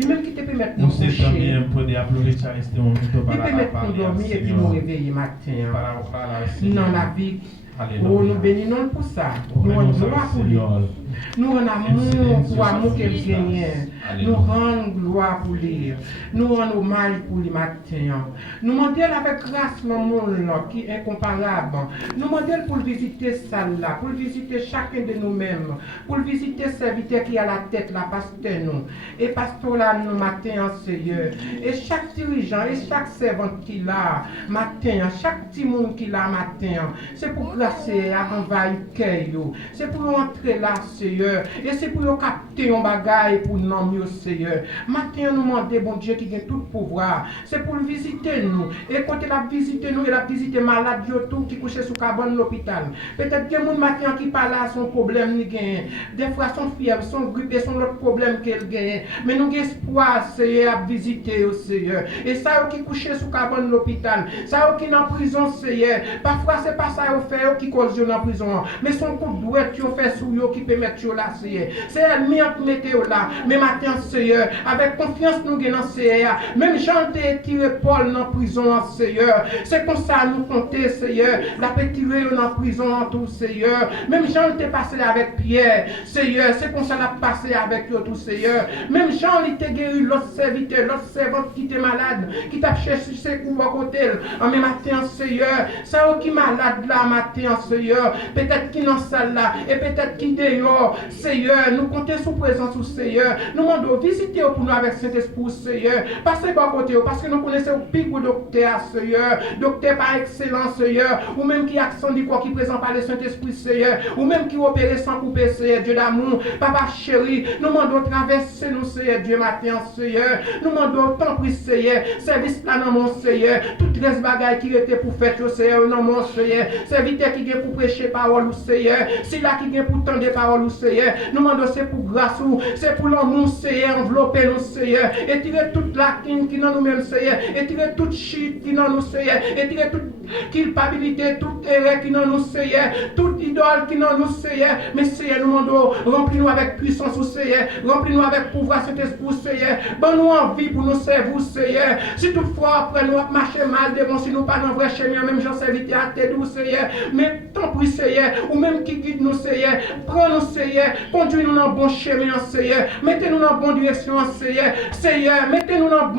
Lui-même qui te permet de Nous nous c'est coucher. también poder aprovechar este momento Il para permet de nous alabar dormir al et puis nous Señor. réveiller matin. Para orar al Señor. Dans la vie. Alléluia. Oh, nous bénissons pour ça. Nous Oremos rendons al gloire pour lui. Señor. Nous rendons amour pour amour qu'elle Alléluia. gagne. Nous rendons gloire pour lui. Nous rendons hommage pour lui matin. Nous demandons avec grâce mon monde qui est incomparable. Nous demandons pour visiter salle là, pour visiter chacun de nous-mêmes, pour visiter serviteur qui a la tête là, pasteur nous. Et pasteur là, nous matin en Seigneur. Et chaque dirigeant et chaque servant qui l'a matin, chaque petit monde qui l'a matin. C'est pour grâcer à envahir cœur. C'est pour entrer là, Seigneur. Et c'est pour capter un bagage pour nous mieux, Seigneur. Matin, nous demandons, bon Dieu, qui a tout pouvoir. C'est pour visiter nous. Et quand il a visité nous, il a visité malade, tout qui couche sous cabane l'hôpital. Peut-être que mon matin qui parle là, son problème, ni gagne. Des fois, son fièvre, son grippe et son autre problème qu'elle gagne. Mais nous avons espoir, Seigneur, à visiter, Seigneur. Et ça, qui couche sous cabane l'hôpital. Ça, qui est en prison, Seigneur. Parfois, c'est pas ça au fait qui cause yo dans prison, mais son coup de douette qui fait sous yo qui peut mettre yo là, Seigneur. C'est elle qui mette yo là, mais matin, Seigneur, avec confiance nous gagnons, Seigneur. Même Jean t'a tiré Paul dans prison, Seigneur. C'est comme ça nous compter, Seigneur. La peut tirer dans prison en tout, Seigneur. Même Jean t'a passé avec Pierre, Seigneur. C'est comme ça l'a passé avec yo tout, Seigneur. Même Jean il t'a guéri l'autre serviteur, l'autre servante qui était malade, qui t'a cherché ses coups à côté. En même matin, Seigneur, ça qui malade là matin, Seigneur, peut-être qui dans salle là, et peut-être qui dehors, Seigneur, nous comptons sous présence au Seigneur, nous demandons visiter pour nous avec Saint-Esprit, Seigneur, passez par côté, parce que nous connaissons le pic au docteur, Seigneur, docteur par excellence, Seigneur, ou même qui accent du corps qui présente par le Saint-Esprit, Seigneur, ou même qui opère sans couper, Seigneur, Dieu d'amour, Papa chéri, nous demandons traverser nous, Seigneur, Dieu matin, Seigneur, nous demandons tant pris, Seigneur, service là dans mon Seigneur, toutes les bagailles qui étaient pour faire, Seigneur, dans mon Seigneur, serviteur qui vient pour prêcher parole au Seigneur, c'est là qui vient pour tendre parole au Seigneur, nous demandons c'est pour grâce ou, c'est pour l'amour, Seigneur, envelopper nous, Seigneur, et tirer toute la qui dans nous-mêmes, Seigneur, et tirer toute chute qui dans nous, Seigneur, et tirer toute culpabilité, toute erreur qui dans nous, Seigneur, toute idole qui dans nous, Seigneur, mais Seigneur, nous demandons, remplis-nous avec puissance au Seigneur, remplis-nous avec pouvoir cet esprit, Seigneur, donne-nous envie pour nous servir, Seigneur, si toutefois après nous marcher mal devant si nous pas dans vrai chemin, même j'en serviteur à tes doux, Seigneur, mais tant pis, Seigneur, ou même qui guide nous, Seigneur, prends-nous, Seigneur, conduis-nous dans le bon chemin, Seigneur, mettez-nous dans la bonne direction, Seigneur, Seigneur, mettez-nous dans le bon